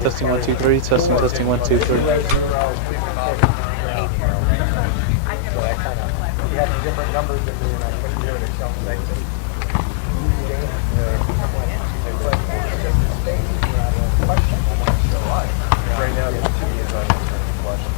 Testing 1 2 3. Testing 1 2 3. Different numbers than me, and I couldn't do it until like right now, the TV is on the question.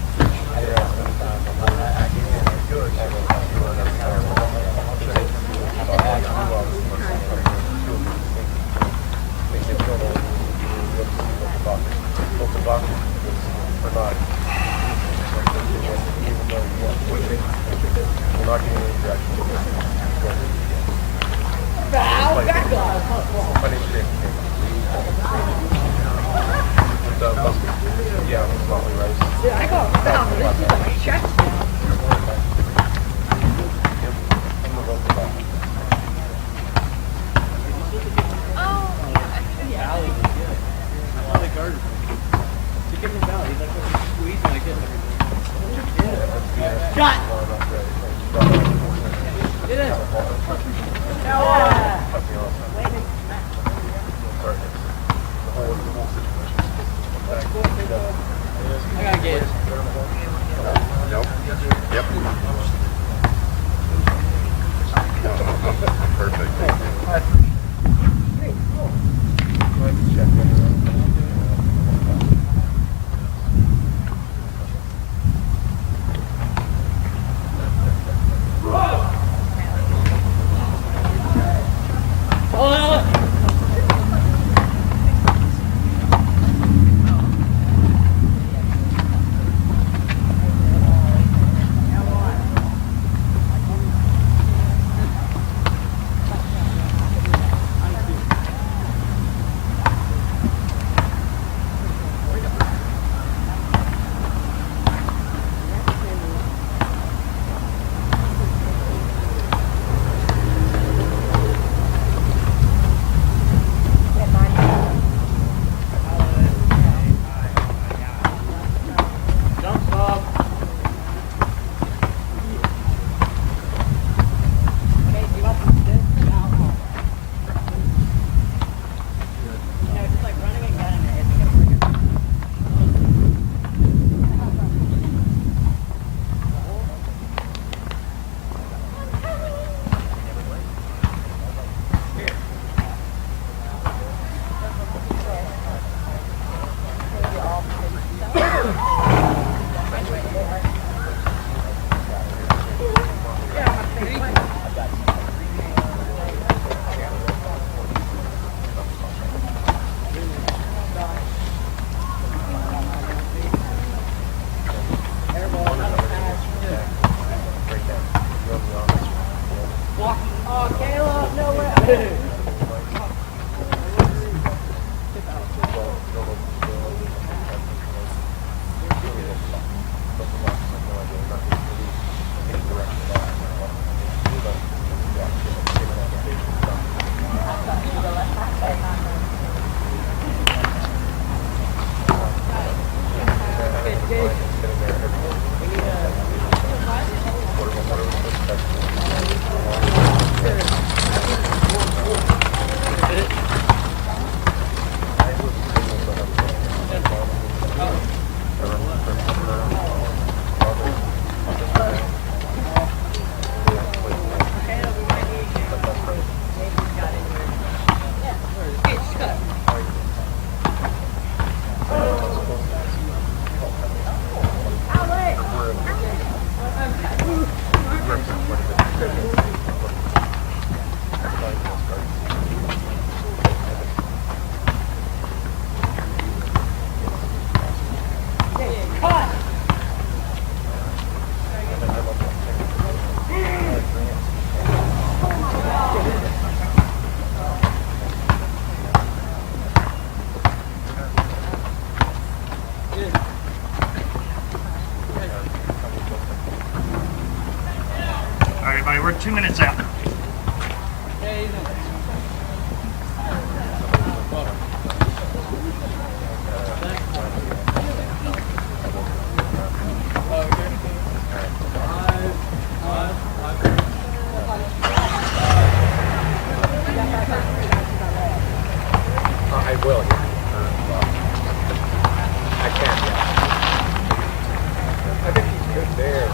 We're 2 minutes out. I will. I can. Yeah. I think he's good there.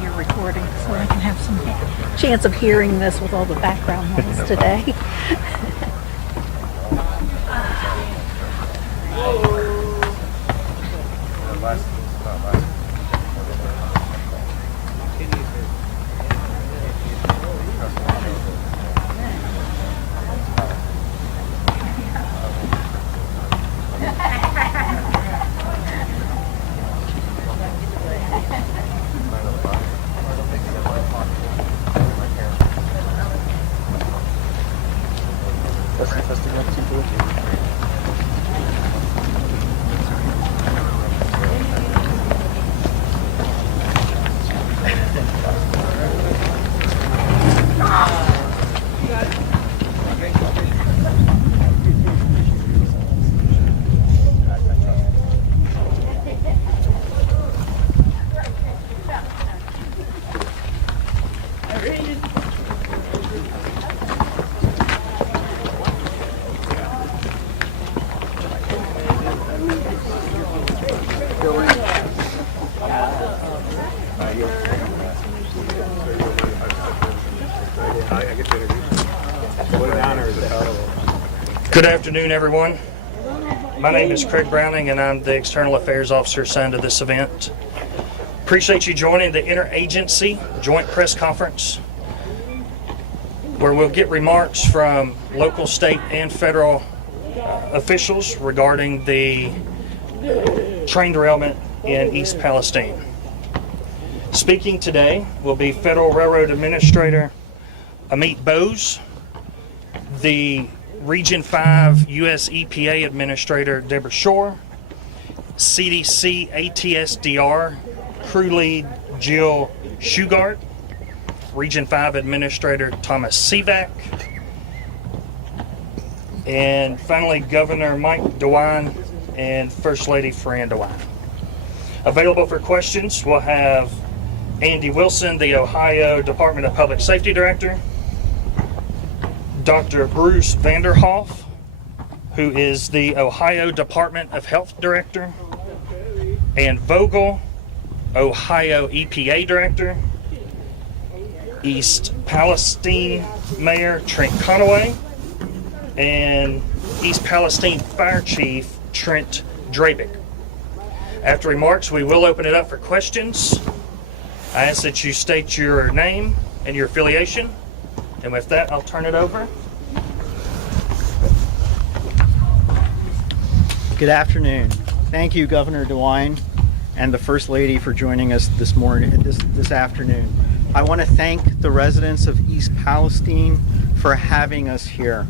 Here recording so I can have some chance of hearing this with all the background noise today. Testing 1, 2, 3. Good afternoon, everyone. My name is Craig Browning, and I'm the External Affairs Officer assigned to this event. Appreciate you joining the Interagency Joint Press Conference, where we'll get remarks from local, state, and federal officials regarding the train derailment in East Palestine. Speaking today will be Federal Railroad Administrator Amit Bose, the Region 5 U.S. EPA Administrator Deborah Shore, CDC ATSDR Crew Lead Jill Shugart, Region 5 Administrator Thomas Sivak, and finally Governor Mike DeWine and First Lady Fran DeWine. Available for questions, we'll have Andy Wilson, the Ohio Department of Public Safety Director, Dr. Bruce Vanderhoff, who is the Ohio Department of Health Director, and Vogel, Ohio EPA Director, East Palestine Mayor Trent Conaway, and East Palestine Fire Chief Trent Drabick. After remarks, we will open it up for questions. I ask that you state your name and your affiliation. And with that, I'll turn it over. Good afternoon. Thank you, Governor DeWine and the First Lady for joining us this afternoon. I want to thank the residents of East Palestine for having us here.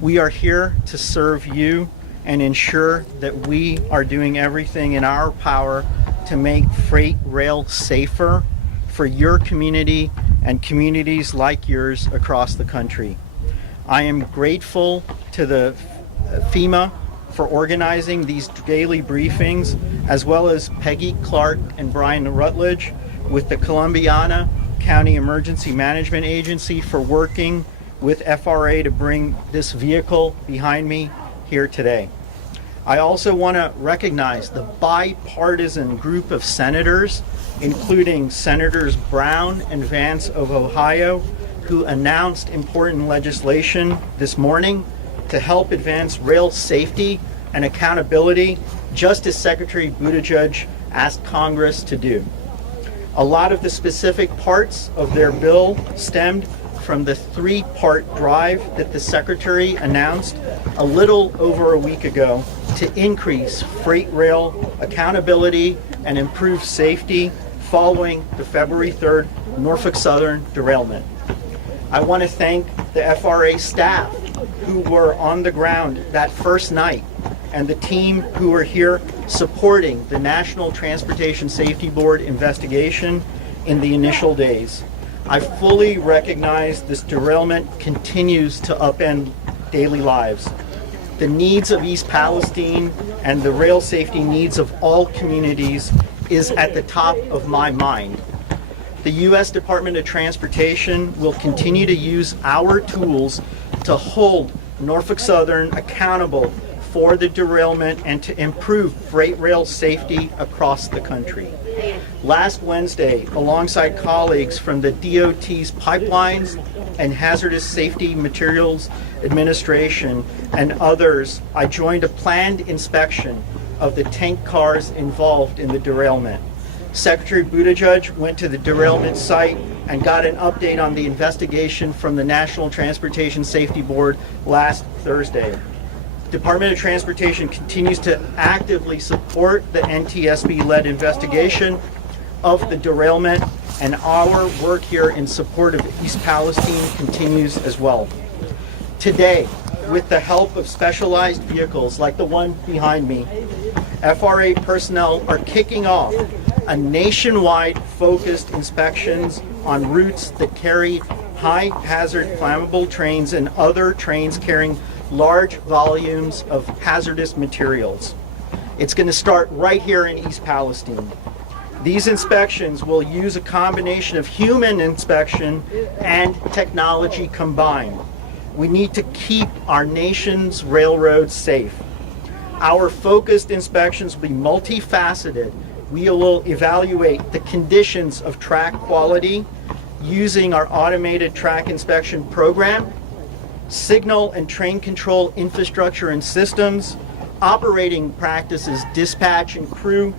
We are here to serve you and ensure that we are doing everything in our power to make freight rail safer for your community and communities like yours across the country. I am grateful to the FEMA for organizing these daily briefings, as well as Peggy Clark and Brian Rutledge with the Columbiana County Emergency Management Agency for working with FRA to bring this vehicle behind me here today. I also want to recognize the bipartisan group of senators, including Senators Brown and Vance of Ohio, who announced important legislation this morning to help advance rail safety and accountability, just as Secretary Buttigieg asked Congress to do. A lot of the specific parts of their bill stemmed from the three-part drive that the Secretary announced a little over a week ago to increase freight rail accountability and improve safety following the February 3rd Norfolk Southern derailment. I want to thank the FRA staff who were on the ground that first night and the team who were here supporting the National Transportation Safety Board investigation in the initial days. I fully recognize this derailment continues to upend daily lives. The needs of East Palestine and the rail safety needs of all communities is at the top of my mind. The U.S. Department of Transportation will continue to use our tools to hold Norfolk Southern accountable for the derailment and to improve freight rail safety across the country. Last Wednesday, alongside colleagues from the DOT's Pipelines and Hazardous Safety Materials Administration and others, I joined a planned inspection of the tank cars involved in the derailment. Secretary Buttigieg went to the derailment site and got an update on the investigation from the National Transportation Safety Board last Thursday. Department of Transportation continues to actively support the NTSB-led investigation of the derailment, and our work here in support of East Palestine continues as well. Today, with the help of specialized vehicles like the one behind me, FRA personnel are kicking off a nationwide focused inspections on routes that carry high hazard flammable trains and other trains carrying large volumes of hazardous materials. It's going to start right here in East Palestine. These inspections will use a combination of human inspection and technology combined. We need to keep our nation's railroads safe. Our focused inspections will be multifaceted. We will evaluate the conditions of track quality using our automated track inspection program, signal and train control infrastructure and systems, operating practices, dispatch and crew,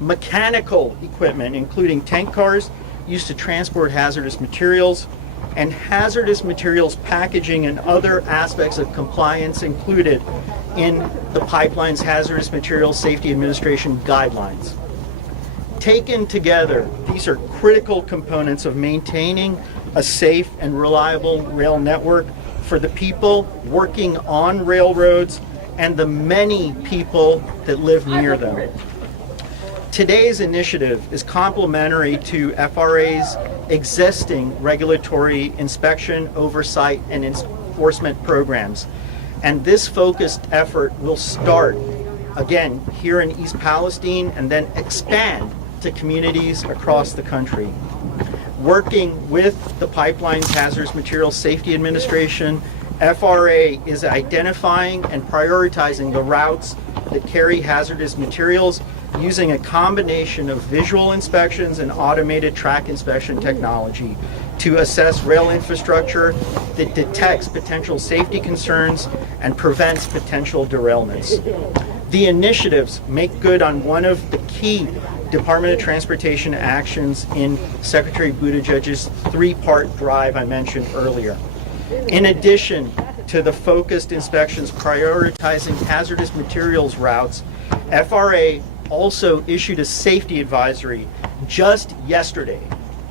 mechanical equipment, including tank cars used to transport hazardous materials, and hazardous materials packaging and other aspects of compliance included in the Pipeline's Hazardous Materials Safety Administration guidelines. Taken together, these are critical components of maintaining a safe and reliable rail network for the people working on railroads and the many people that live near them. Today's initiative is complementary to FRA's existing regulatory inspection, oversight, and enforcement programs. And this focused effort will start, again, here in East Palestine and then expand to communities across the country. Working with the Pipeline's Hazardous Materials Safety Administration, FRA is identifying and prioritizing the routes that carry hazardous materials using a combination of visual inspections and automated track inspection technology to assess rail infrastructure that detects potential safety concerns and prevents potential derailments. The initiatives make good on one of the key Department of Transportation actions in Secretary Buttigieg's three-part drive I mentioned earlier. In addition to the focused inspections prioritizing hazardous materials routes, FRA also issued a safety advisory just yesterday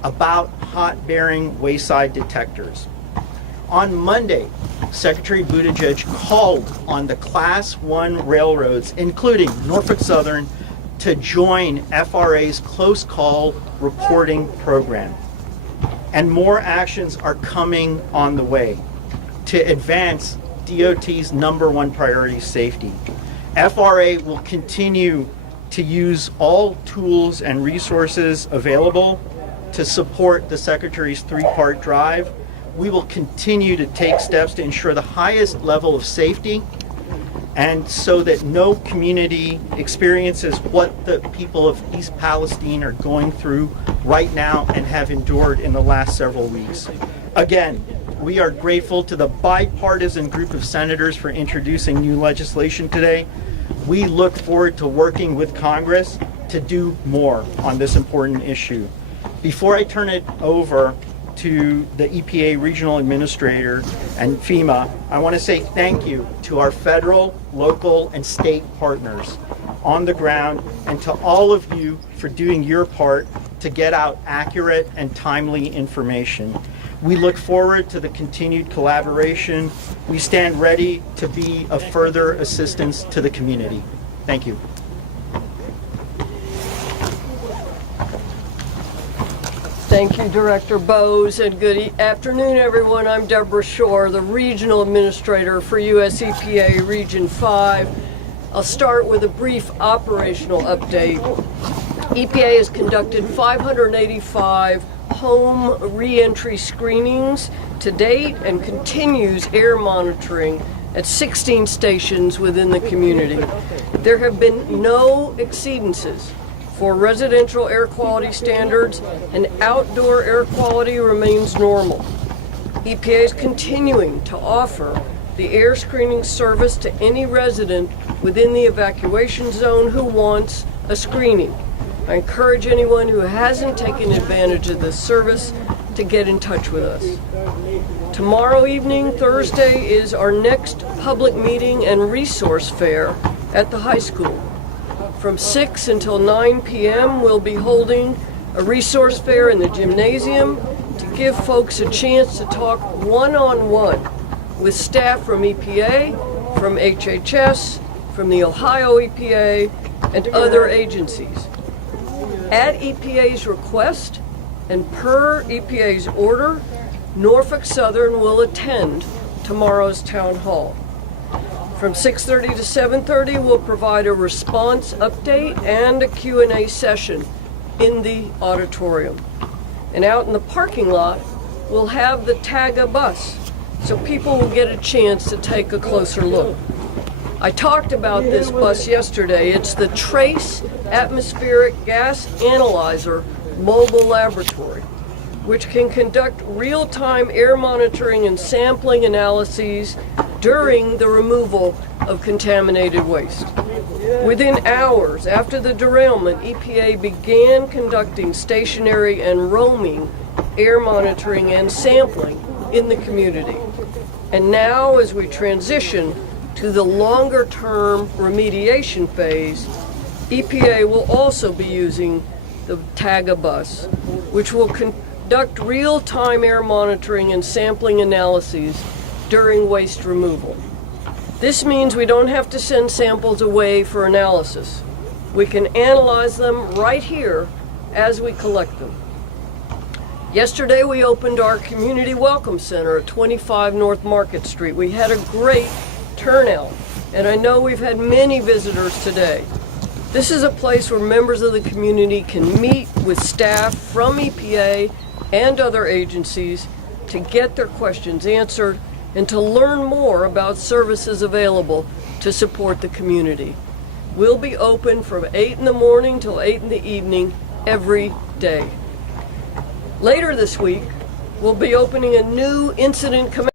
about hot bearing wayside detectors. On Monday, Secretary Buttigieg called on the Class 1 railroads, including Norfolk Southern, to join FRA's close call reporting program. And more actions are coming on the way to advance DOT's #1 priority, safety. FRA will continue to use all tools and resources available to support the Secretary's three-part drive. We will continue to take steps to ensure the highest level of safety and so that no community experiences what the people of East Palestine are going through right now and have endured in the last several weeks. Again, we are grateful to the bipartisan group of senators for introducing new legislation today. We look forward to working with Congress to do more on this important issue. Before I turn it over to the EPA Regional Administrator and FEMA, I want to say thank you to our federal, local, and state partners on the ground, and to all of you for doing your part to get out accurate and timely information. We look forward to the continued collaboration. We stand ready to be of further assistance to the community. Thank you. Thank you, Director Bowes, and good afternoon, everyone. I'm Deborah Shore, the Regional Administrator for US EPA Region 5. I'll start with a brief operational update. EPA has conducted 585 home re-entry screenings to date and continues air monitoring at 16 stations within the community. There have been no exceedances for residential air quality standards, and outdoor air quality remains normal. EPA is continuing to offer the air screening service to any resident within the evacuation zone who wants a screening. I encourage anyone who hasn't taken advantage of this service to get in touch with us. Tomorrow evening, Thursday, is our next public meeting and resource fair at the high school. From 6 until 9 p.m., we'll be holding a resource fair in the gymnasium to give folks a chance to talk one-on-one with staff from EPA, from HHS, from the Ohio EPA, and other agencies. At EPA's request and per EPA's order, Norfolk Southern will attend tomorrow's town hall. From 6:30 to 7:30, we'll provide a response update and a Q&A session in the auditorium. And out in the parking lot, we'll have the TAGA bus, so people will get a chance to take a closer look. I talked about this bus yesterday. It's the Trace Atmospheric Gas Analyzer Mobile Laboratory, which can conduct real-time air monitoring and sampling analyses during the removal of contaminated waste. Within hours after the derailment, EPA began conducting stationary and roaming air monitoring and sampling in the community. And now, as we transition to the longer-term remediation phase, EPA will also be using the TAGA bus, which will conduct real-time air monitoring and sampling analyses during waste removal. This means we don't have to send samples away for analysis. We can analyze them right here as we collect them. Yesterday we opened our Community Welcome Center at 25 North Market Street. We had a great turnout, and I know we've had many visitors today. This is a place where members of the community can meet with staff from EPA and other agencies to get their questions answered and to learn more about services available to support the community. We'll be open from 8 in the morning till 8 in the evening every day. Later this week, we'll be opening a new incident command